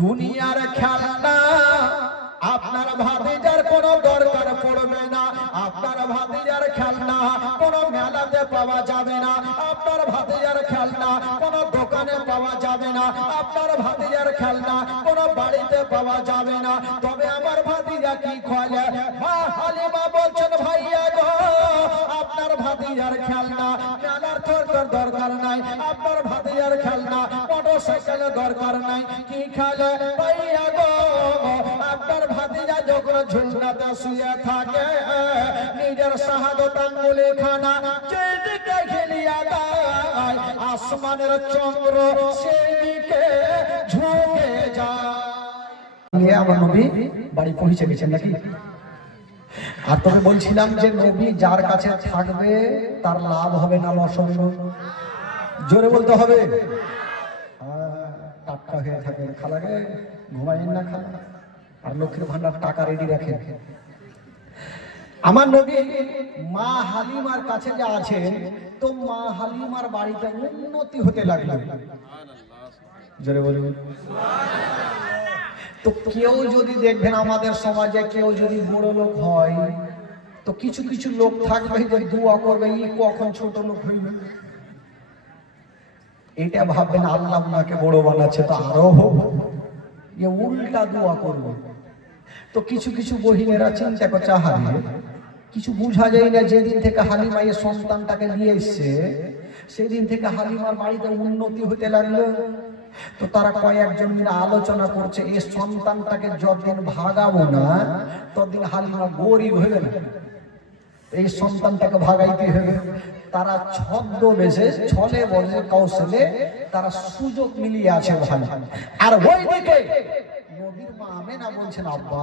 দুনিয়ার খেলনা আপনার ভাতিজার কোনো দরকার পড়বে না। আপনার ভাতিজার খেলনা কোনো মেলাতে পাওয়া যাবে না। আপনার ভাতিজার খেলনা কোনো দোকানে পাওয়া যাবে না। আপনার ভাতিজার খেলনা কোনো বাড়িতে পাওয়া যাবে না। তবে আমার ভাতিজা কি খোলে? মা হালিমা বলছেন, ভাইয়া গো, আপনার ভাতিজার খেলনা মেলার দরকার নাই। আপনার ভাতিজার খেলনা মোটরসাইকেলের দরকার নাই। কি খেলে ভাইয়া গো? আপনার ভাতিজা যখন ঝুলনাতে শুয়ে থাকে, নিজের শাহাদত আঙ্গুলে খানা যেদিকে খেলিয়া দেয়, আসমানের চন্দ্র সেই দিকে ঝুঁকে যায়। আমার নবী বাড়ি পৌঁছে গেছেন নাকি? আর তবে বলছিলাম যে নবী যার কাছে থাকবে তার লাভ হবে না লসন। জোরে বলতে হবে। টাটকা হয়ে থাকেন, খালাগে ঘুমাইন না খালা। আর লক্ষ্মীর ভান্ডার টাকা রেডি রাখেন। আমার নবী মা হালিমার কাছে যে আছেন, তো মা হালিমার বাড়িতে উন্নতি হতে লাগলো। জোরে বলুন। তো কেউ যদি দেখবেন আমাদের সমাজে কেউ যদি বড় লোক হয়, তো কিছু কিছু লোক থাকবে যে দোয়া করবে ই কখন ছোট লোক হইবে। এটা ভাববেন আল্লাহ ওনাকে বড় বানাচ্ছে, তো আরো হোক, এ উল্টা দোয়া করবে। তো কিছু কিছু বহিনেরা চিন্তা করছে, হারিয়ে কিছু বুঝা যায় না। যেদিন থেকে হালিমা এই সন্তানটাকে নিয়ে এসছে, সেদিন থেকে হালিমার বাড়িতে উন্নতি হতে লাগলো। তো তারা কয়েকজন মিলে আলোচনা করছে, এই সন্তানটাকে যতদিন ভাগাবো না ততদিন হালিমা গরিব হবে না, এই সন্তানটাকে ভাগাইতে হবে। তারা ছদ্মবেশে ছলে বলে কৌশলে তারা সুযোগ মিলিয়ে আছে ভাই। আর ওইদিকে নবীর মা আমেনা বলছেন, আব্বা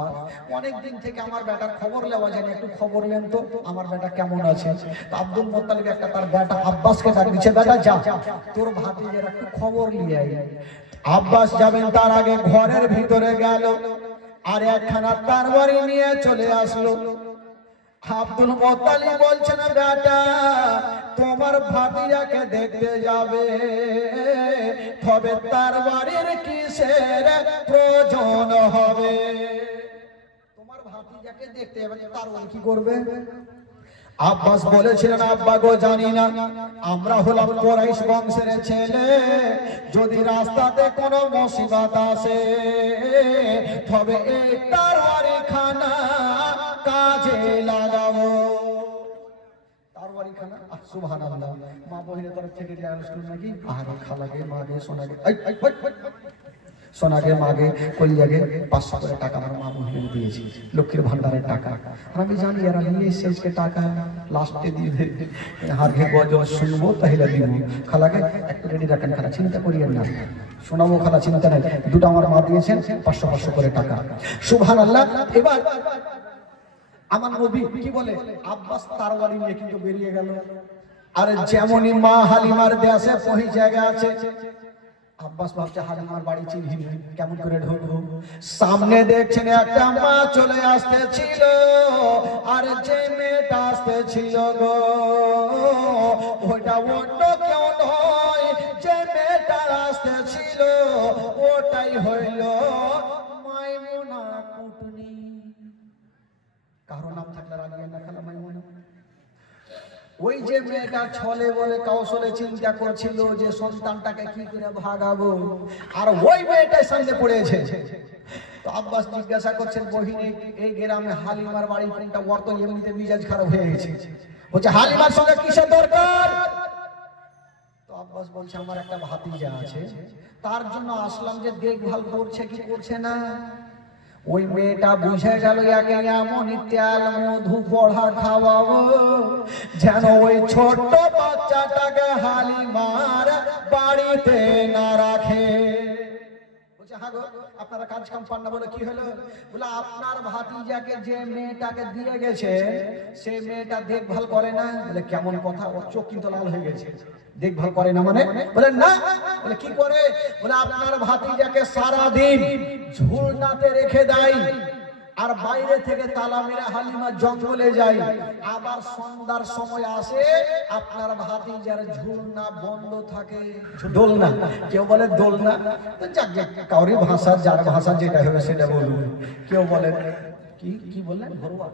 অনেকদিন থেকে আমার বেটার খবর নেওয়া যায় না, একটু খবর নেন তো আমার বেটা কেমন আছে। তো আব্দুল মুত্তালিব একটা তার বেটা আব্বাসকে ডাক দিচ্ছে, বেটা যা তোর ভাতিজের একটু খবর নিয়ে আয়। আব্বাস যাবেন তার আগে ঘরের ভিতরে গেল, আর একখানা তরবারি নিয়ে চলে আসলো। আব্দুল মুত্তালিব বলছেন, বেটা তোমার ভাতিজাকে দেখতে যাবে, তবে তরবারির কিসের প্রয়োজন হবে? তোমার ভাতিজাকে দেখতে যাবে, তরবারি কি করবে? আব্বাস বলেছিলেন, আব্বা গো জানি না, আমরা হলাম কুরাইশ বংশের ছেলে, যদি রাস্তাতে কোনো মুসিবত আসে তবে এই তরবারি খানা কাজে লাগাবো। তরবারি খানা, সুবহানাল্লাহ। মা বহিনের তরফ থেকে নাকি আরে খালাগে মাগে সোনাগে সোনাগে মাগে কলিয়াগে 500 করে টাকা আমার মা বহিনের দিয়েছি, লক্ষ্মীর ভান্ডারের টাকা। আর আমি জানি এরা নিয়ে এসে টাকা লাস্টে দিয়ে দেবে, হারঘে গজল শুনবো তাহলে দিব। খালাগে একটু রেডি রাখেন, খালা চিন্তা করিয়েন না, শোনাবো খালা, চিন্তা নাই। দুটো আমার মা দিয়েছেন 500 করে টাকা। সুবহানাল্লাহ। এবার আমার নবী কি বলে, আব্বাস তরবারি নিয়ে কিন্তু বেরিয়ে গেল। আর যেমনই মা হালিমার দেশে পৌঁছে গেছে, আব্বাস ভাবছে হালিমার বাড়ি চিনি কেমন করে ঢুকবো। সামনে দেখছেন একটা মা চলে আসতেছিল, আর যে মেয়েটা আসতেছিল গো ওটা অন্য কেউ নয়, যে মেয়েটা আসতেছিল ওটাই হইল মাইমুনা কুটনি। কারো নাম থাকলে রাখবেন না, খালা মাইমুনা। ওই যে মেয়েটা ছলে বলে কৌশলে চিন্তা করছিল যে সন্তানটাকে কি করে ভাগাবো, আর ওই মেয়েটার সামনে পড়েছে। তো আব্বাস জিজ্ঞাসা করছেন, বহিন এই গ্রামে হালিমার বাড়ি কোনটা? ওর তো এমনিতে মিজাজ খারাপ হয়ে গেছে, বলছে হালিমার সঙ্গে কিসের দরকার? তো আব্বাস বলছে, আমার একটা ভাতিজা আছে, তার জন্য আসলাম যে দেখভাল করছে কি করছে না। ওই মেয়েটা বুঝে গেল একে এমনই তেল মধু পড়া খাওয়াবো যেন ওই ছোট্ট বাচ্চাটাকে হালিমার বাড়িতে না রাখে। আপনারা কাজ কাম পান না বলে কি হলো? বলে আপনার ভাতিজাকে যে মেয়েটাকে দিয়ে গেছে সেই মেয়েটা দেখভাল করে না। বলে কেমন কথা, ওর চোখ কিন্তু লাল হয়ে গেছে। দেখভাল করে না মানে? বলে না। বলে কি করে? বলে আপনার ভাতিজাকে সারা দিন ঝুলনাতে রেখে দেয়, আর বাইরে থেকে তালা মেরে হালিমা জঙ্গলে যায়। আবার সন্ধ্যার সময় আসে, আপনার ভাতিজার ঝুলনা বন্ধ থাকে। দোলনা, কেউ বলে দোলনা, তো যাক কাউরি ভাষা, যার ভাষা যেটা হবে সেটা বলুন। কেউ বলে কি কি বললেন ঘরোয়া,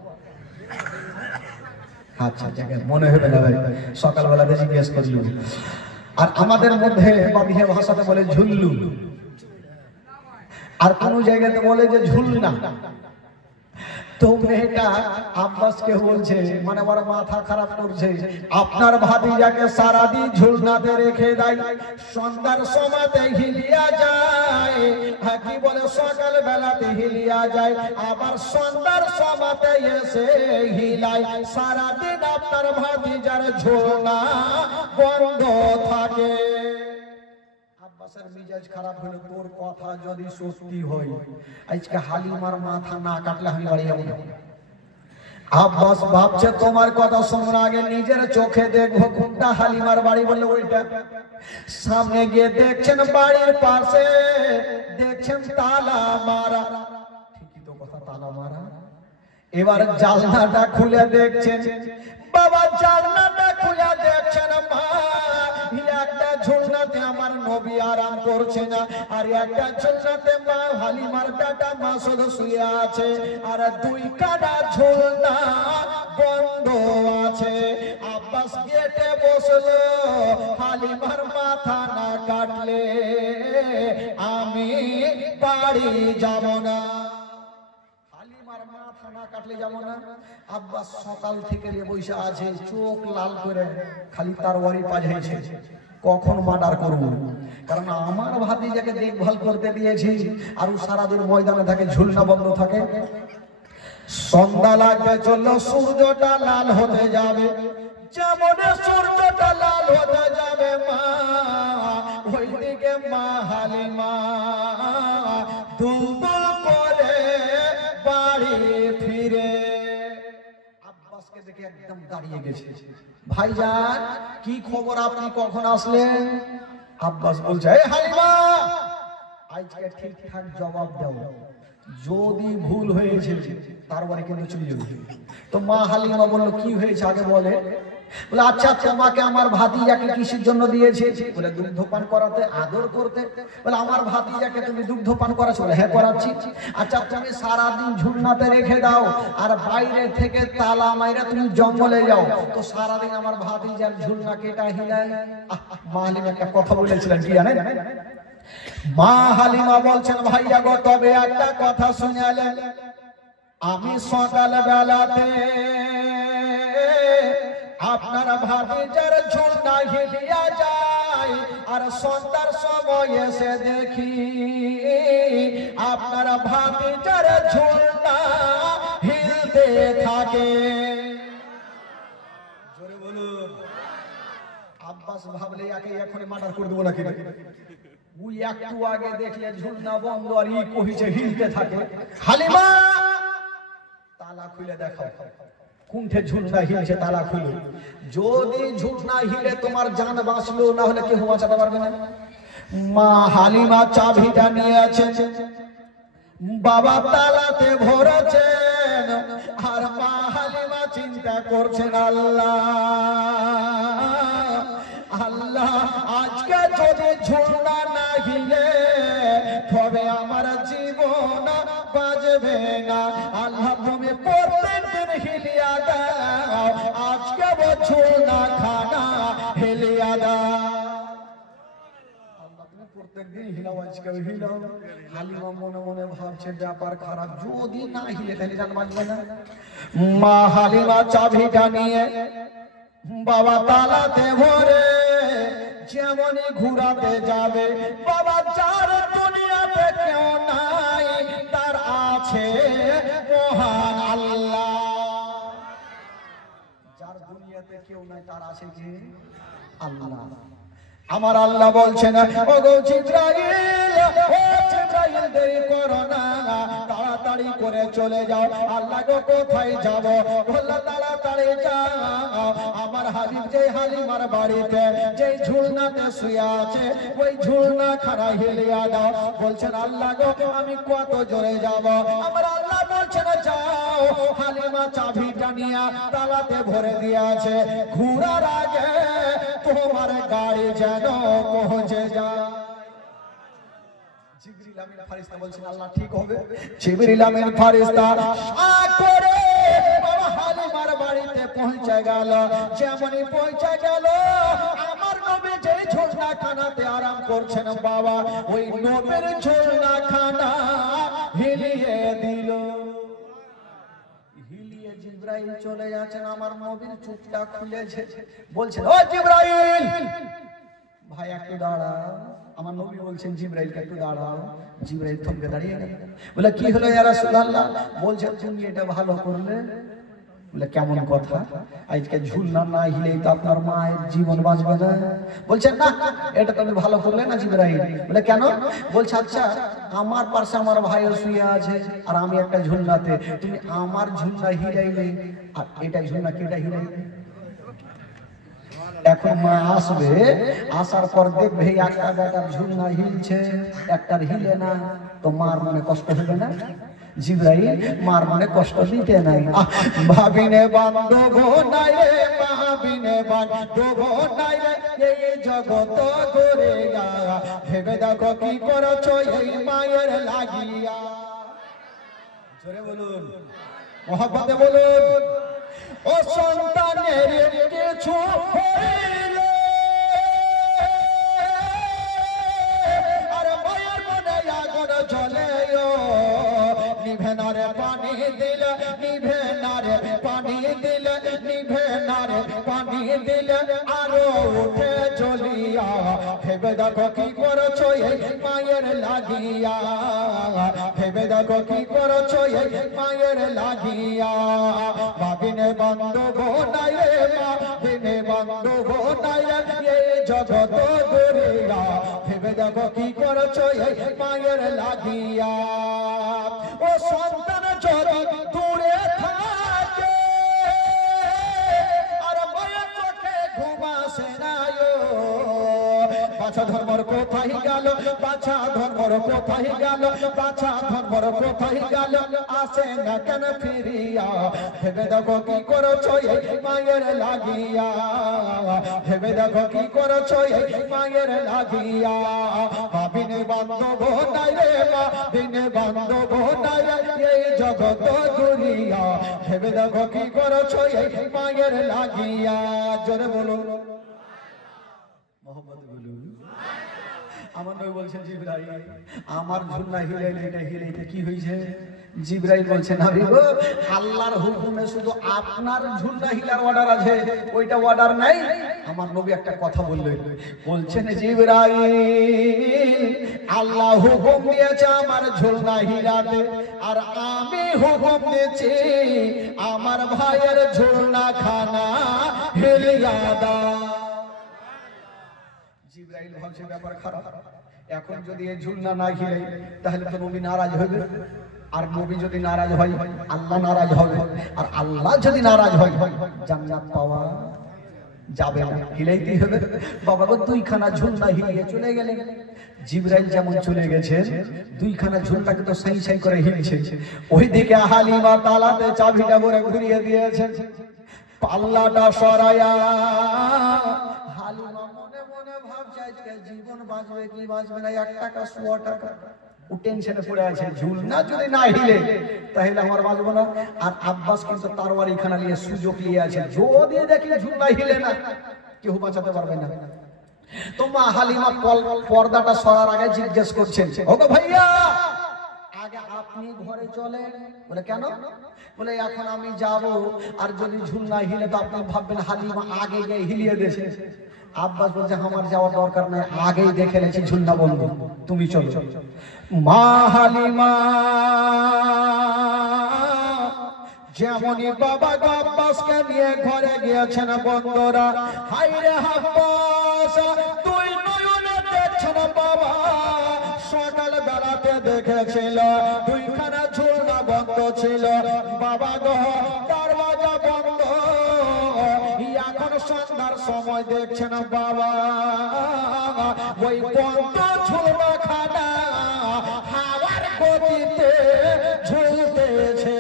আচ্ছা জায়গায় মনে হবে না ভাই, সকালবেলাতে জিজ্ঞেস করলু। আর আমাদের মধ্যে বাদিয়া ভাষাতে বলে ঝুল্লু, আর কোন জায়গাতে বলে যে ঝুলনা। তো মেয়েটা আব্বাসকে বলছে, মানে ওর মাথা খারাপ করছে, আপনার ভাতিজাকে সারাদিন ঝুলনাতে রেখে দেয়, সন্ধ্যার সময়তে হিলিয়া যায়। হ্যাঁ, কি বলে সকাল বেলাতে হিলিয়া যায়, আবার সন্ধ্যার সময়তে এসে হিলায়। সারাদিন আপনার ভাতিজার ঝুলনা বন্ধ থাকে। আব্বাসের মিজাজ খারাপ হলো, তোর কথা যদি সত্যি হয়, আজকে হালিমার মাথা না কাটলে আমি বাড়ি যাবো না। আব্বাস ভাবছে তোমার কথা শোনার আগে নিজের চোখে দেখবো কোনটা হালিমার বাড়ি। বললে ওইটা। সামনে গিয়ে দেখছেন বাড়ির পাশে, দেখছেন তালা মারা। ঠিকই তো কথা, তালা মারা। এবার জানলাটা খুলে দেখছেন, বাবা জানলাটা খুলে দেখছেন, মা একটা ঝুলনাতে আমার নবী আরাম করছে না, আর একটা ঝুলনাতে মা হালিমার বেটা মাসুদ শুয়ে আছে, আর দুই কাটা ঝুলনা বন্ধ আছে। আব্বাস গেটে বসলো, হালিমার মাথা না কাটলে আমি বাড়ি যাব না। মাথা না কাটলে যাবো না। আব্বাস সকাল থেকে বসে আছে, চোখ লাল করে খালি তার ওয়ারি পাঠাইছে, কখন মার্ডার করবো। কারণ আমার ভাতিজাকে দেখভাল করতে দিয়েছি, আর সারাদিন ময়দানে থাকে, ঝুলনা বন্ধ থাকে। সন্ধ্যা লাগবে চললো, সূর্যটা লাল হতে যাবে। যেমন সূর্যটা লাল হতে যাবে মা, ওইদিকে মা হালিমা দুলদুল করে বাড়ি ফিরে। আব্বাসকে দেখে একদম দাঁড়িয়ে গেছে, ভাইজান কি খবর, আপনি কখন আসলেন? আব্বাস বলছে, এই হালিমা আজকে ঠিকঠাক জবাব দাও, যদি ভুল হয়েছে তার বাড়ি কিন্তু চলে যাবে। তো মা হালিমা বলল, কি হয়েছে আগে বলে। বলে, আচ্ছা তোমাকে আমার ভাতিজাকে কিসের জন্য দিয়েছে? বলে, দুগ্ধপান করাতে, আদর করতে। বলে, আমার ভাতিজাকে তুমি দুগ্ধপান করাচ্ছ? বলে, হ্যাঁ করাচ্ছি। আচ্ছা তুমি সারাদিন ঝুলনাতে রেখে দাও, আর বাইরে থেকে তালা মাইরা তুমি জঙ্গলে যাও, তো সারাদিন আমার ভাতিজার ঝুলনা কেটা হিলায়। মা হালিমা একটা কথা বলেছিলেন, কি জানেন? মা হালিমা বলছেন, ভাইয়া গো তবে একটা কথা শুনালেন, আমি সকাল বেলাতে আপনার ভাতিজার ঝুলনা হিলিয়া যায়, আর সন্ধ্যার সময় এসে দেখি আপনার ভাতিজার ঝুলনা হিলতে থাকে। জোরে বলুন। আব্বাস ভাবলে এখনই মার্ডার করে দেবো নাকি। ওই একটু আগে দেখলে ঝুলনা বন্ধ, আর ই কহিছে হিলতে থাকে। হালিমা তালা খুলে দেখো কোনঠে ঝুলনা হিলছে, তালা খুলে। যদি ঝুলনা হিলে তোমার জান বাঁচলো, না হলে কেউ বাঁচাতে পারবে না। মা হালিমা চাবিটা নিয়েছে, বাবা তালাতে ভরেছেন, আর মা হালিমা চিন্তা করছেন, আল্লাহ আল্লাহ আজকে যদি ঝুলনা না হিলে তবে আমার জীবন বাজবে না। আল্লাহ তুমি প্রত্যেকদিন হিলিয়া দাও, আজকে ঝুলনা খানা হিলিয়া দাও। প্রত্যেকদিন হিলাও, আজকে হিলাও। হালিমা মনে মনে ভাবছে ব্যাপার খারাপ, যদি না হিলে তাহলে জান বাঁচবে না। মা হালিমা চাবিটা নিয়ে বাবা তালাতে ভরে যেমনই ঘুরাতে যাবে, বাবা যার দুনিয়াতে কেউ নাই, তার আছে মহান আল্লাহ। যার দুনিয়াতে কেউ নাই, তার আছে কি? আল্লাহ। আমার আল্লাহ বলছেন, ওগো জিবরাইল, ও জিবরাইল দেরি করো না, তাড়াতাড়ি তাড়াতাড়ি করে চলে যাও। আল্লাহ গো কোথায় যাব? বলল তাড়াতাড়ি যাও, আমার হাবিব যে হালিমার বাড়িতে যে ঝুলনাতে শুয়ে আছে ওই ঝুলনা খানা হিলিয়া দাও। বলছেন আল্লাহ গো আমি কত জোরে যাব? আমার আল্লাহ বলছেন যাও, হালিমা চাবিটা নিয়ে তালাতে ভরে দিয়েছে, ঘুরার আগে তোমার গাড়ি যেন পৌঁছে যায়। জিবরিল আমিন ফেরেশতা বলছেন আল্লাহ ঠিক হবে। জিবরিল আমিন ফেরেশতা করে বাবা হালিমার বাড়িতে পৌঁছে গেল। যেমনই পৌঁছে গেল আমার নবী যে ঝোলনা খানাতে আরাম করছেন বাবা, ওই নবীর ঝোলনা খানা হিলিয়ে দিল। হিলিয়ে জিবরাইল চলে যাচ্ছেন, আমার নবীর চুপটা খুলেছে। বলছেন ও জিবরাইল ভাই একটু দাঁড়াও। আমার নবী বলছেন জিবরাইলকে একটু দাঁড়াও। জিবরাইল থমকে দাঁড়িয়ে গেল। বলে কি হলো ইয়া রাসূলুল্লাহ? বলছেন তুমি এটা ভালো করলে। বলে কেমন কথা? আজকে ঝুলনা না হিলেই তো আপনার মায়ের জীবন বাঁচবে না। বলছেন না এটা তুমি ভালো করলে না জিবরাইল। বলে কেন? বলছে আচ্ছা আমার পাশে আমার ভাইও শুয়ে আছে আর আমি একটা ঝুলনাতে, তুমি আমার ঝুলনা হিলাইলে আর এটা ঝুলনা কেটা হিলাইলে? এখন মা আসবে, আসার পর দেখবে একটা বেটার ঝুলনা হিলছে একটার হিলে না, তো মার মনে কষ্ট হবে না? জিবরাইল মার মনে কষ্ট দিতে নাই। ভাবিনে বান্ধব নাই রে, ভাবিনে বান্ধব নাই রে, এই জগৎ করে গা, ভেবে দেখো কি করছো এই মায়ের লাগিয়া। জোরে বলুন, মহব্বতে বলুন। ও সন্তানের কিছু হইলে আর মায়ের মনে আগুন জ্বলে, নিভে না রে পানি দিলে, নিভে না রে পানি দিলে, নিভে না রে পানি দিলে আরো উঠে জ্বলিয়া। ভেবে দেখো কি করছো এই মায়ের লাগিয়া, ভেবে দেখো কি করছো এই মায়ের লাগিয়া। ভাবিনে বান্ধব নাই রে, ভাবিনে বান্ধব নাই রে, এই জগৎ গড়িয়া। ভেবে দেখো কি করছো এই মায়ের লাগিয়া। ও সন্তান যদি দূরে থাকে আর মায়ের চোখে ঘুম আসে না, বাছা ধর্মর কোথায় গেল, বাছা ধর্মর কোথায় গেল, বাছা ধর্মর কোথায় গেল, আসে না কেন ফিরিয়া। ভেবে দেখো কি করছো এই মায়ের লাগিয়া, ভেবে দেখো কি করছো এই মায়ের লাগিয়া। ভাবিনে বান্ধব নাই রে, ভাবিনে বান্ধব নাই রে, এই জগৎ জুড়িয়া। ভেবে দেখো কি করছো এই মায়ের লাগিয়া। জোরে বলো মোহাম্মদ বলুন। আমার নবী বলছেন জিবরাইল আমার ঝুলনা হিলাইলে এটা হিলাইতে কি হইছে? জিবরাইল বলছেন হাবিব আল্লাহর হুকুমে শুধু আপনার ঝুলনা হিলার অর্ডার আছে, ওইটা অর্ডার নাই। আমার নবী একটা কথা বললেন, বলছেন জিবরাইল আল্লাহ হুকুম দিয়েছে আমার ঝুলনা হিলাতে, আর আমি হুকুম দিয়েছি আমার ভাইয়ের ঝুলনা খানা হিলিয়া দাও। জিবরাইল ভাবছে ব্যাপার খারাপ, এখন যদি এই ঝুলনা না হিলে তাহলে তো নবী নারাজ হবে, আর নবী যদি নারাজ হয় আল্লাহ নারাজ হবে, আর আল্লাহ যদি নারাজ হয় জান্নাত পাওয়া যাবে না, হিলাইতেই হবে। বাবা গো দুইখানা ঝুলনা হিলিয়ে চলে গেলেন। জিবরাইল যেমন চলে গেছে দুইখানা ঝুলনাকে তো সাই সাই করে হিলছে, ওইদিকে হালিমা তালাতে চাবিটা করে ঘুরিয়ে দিয়েছে, পাল্লাটা সরায়া হালিমা মনে মনে ভাবছে আজকে জীবন বাঁচবে কি বাঁচবে না, 1 টাকা 100 টাকা ও টেনশনে পড়ে আছে, ঝুলনা যদি না হিলে তাহলে আমার বাঁচবো না। আর আব্বাস কিন্তু তারওয়ারি খানা নিয়ে সুযোগ নিয়ে আছে, যদি দেখি ঝুলনা হিলে না কেউ বাঁচাতে পারবে না। তো মা হালিমা পর্দাটা সরার আগে জিজ্ঞেস করছেন, ওগো ভাইয়া আগে আপনি ঘরে চলেন। বলে কেন? বলে এখন আমি যাব আর যদি ঝুলনা হিলে তো আপনি ভাববেন হালিমা আগে গিয়ে হিলিয়ে দিয়েছে। আব্বাস বলছে আমার যাওয়ার দরকার নাই, আগেই দেখে নিয়েছি ঝুলনা বন্ধ, তুমি চলো। মা হালিমা যেমনই বাবা আব্বাসকে নিয়ে ঘরে গিয়েছেন বন্ধুরা, হাইরে আব্বাস তুই নয়নে দেখছেন বাবা সকাল বেলাতে দেখেছিল দুইখানা ঝুলনা বাবা গো দরওয়াজা বন্ধ। এখন সন্ধ্যার সময় দেখছেন বাবা ওই বন্ধ ঝুলনা খানা হাওয়ার গতিতে ঝুলতেছে।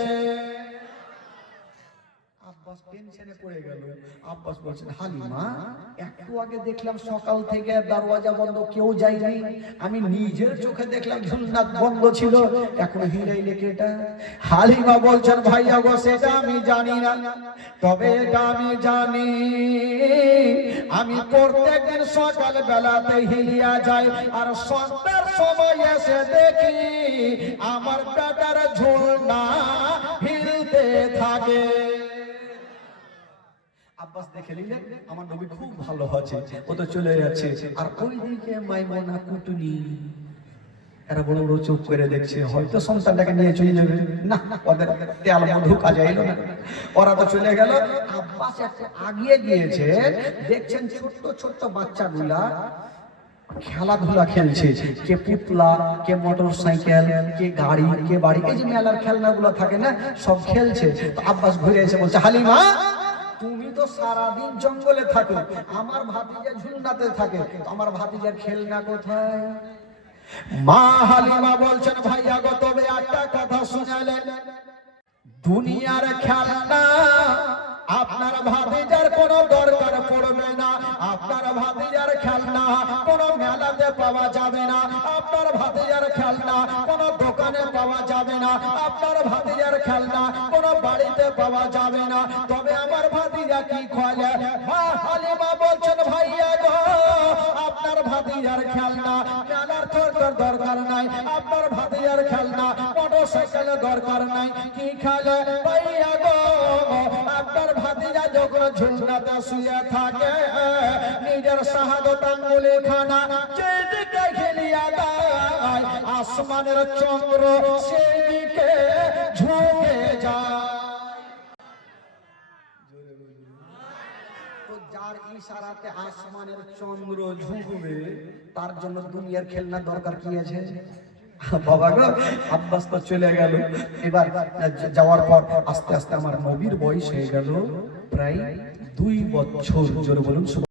আব্বাস টেনশনে পড়ে গেল। আব্বাস বলছেন হালিমা একটু আগে দেখলাম সকাল থেকে দরওয়াজা বন্ধ, কেউ যায়নি, আমি নিজের চোখে দেখলাম ঝুলনাথ বন্ধ ছিল, এখন হিলাইলে কেটা? হালিমা বলছেন ভাইয়া গো সেটা আমি জানি না, তবে এটা আমি জানি আমি প্রত্যেকদিন সকাল বেলাতে হিলিয়া যাই আর সন্ধ্যার সময় এসে দেখি আমার বেটার ঝুলনা হিলতে থাকে। আব্বাস দেখে নিলেন আমার নবী খুব ভালো আছে, ও তো চলে যাচ্ছে। আর ওইদিকে মাইমুনা কুটুনি এরা বড় বড় চুপ করে দেখছে, হয়তো সন্তানটাকে নিয়ে চলে যাবে। না, ওদের তেল মধু কাজে এলো না, ওরা তো চলে গেল। আব্বাস একটু আগিয়ে গিয়েছে, দেখছেন ছোট্ট ছোট্ট বাচ্চাগুলা খেলাধুলা খেলছে, কে পুতলা, কে মোটর সাইকেল, কে গাড়ি, কে বাড়ি, এই যে মেলার খেলনাগুলো থাকে না, সব খেলছে। তো আব্বাস ঘুরে এসে বলছে হালিমা তুমি তো সারাদিন জঙ্গলে থাকো, আমার ভাতিজা ঝুলনাতে থাকে, আমার ভাতিজার খেলনা কোথায়? মা হালিমা বলছেন ভাইয়া গো তবে একটা কথা শুনালেন, দুনিয়ার খেলনা আপনার ভাতিজার কোনো দরকার পড়বে না, আপনার ভাতিজার খেলনা কোনো মেলাতে পাওয়া যাবে না, আপনার ভাতিজার খেলনা কোনো দোকানে পাওয়া যাবে না, আপনার ভাতিজার খেলনা কোনো বাড়িতে পাওয়া যাবে না, তবে আমার ভাতিজা কি খোলে? মা হালিমা বলছেন ভাইয়া গো আপনার ভাতিজার খেলনা মেলার দরকার নাই, আপনার ভাতিজার খেলনা মোটর সাইকেলের দরকার নাই, কি খেলে ভাইয়া গো আপনার ভাতিজা যখন ঝুলনাতে শুয়ে থাকে নিজের শাহাদত আঙ্গুলি খানা যেদিকে খেলিয়া দেয় আসমানের চন্দ্র সেদিকে ঝুঁকে যায়। তো যার ইশারাতে আসমানের চন্দ্র ঝুঁকবে তার জন্য দুনিয়ার খেলনা দরকার কি আছে? বাবা গো আব্বাস তো চলে গেল। এবার যাওয়ার পর আস্তে আস্তে আমার নবীর বয়স হয়ে গেল প্রায় 2 বছর। জোরে বলুন।